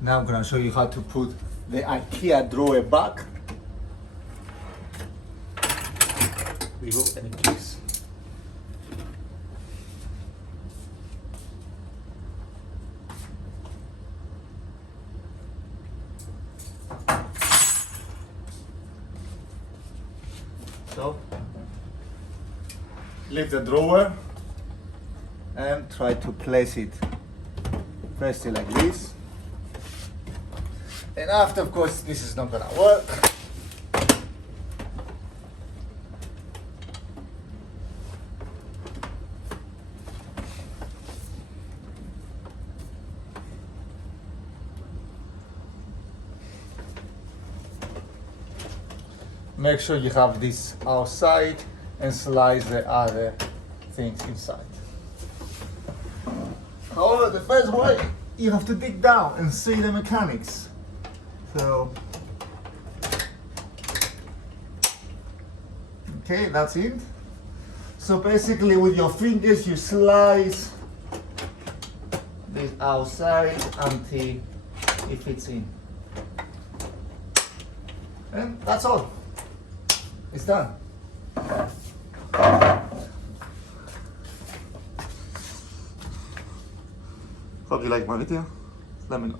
Now I'm gonna show you how to put the IKEA drawer back. We go and keys. So lift the drawer and try to place it firstly like this. And after, of course, this is not gonna work. Make sure you have this outside and slide the other things inside. However, the first way, you have to dig down and see the mechanics. So, okay, that's it. So basically with your fingers you slice this outside until it fits in. And that's all. It's done. Hope you like my video. Let me know.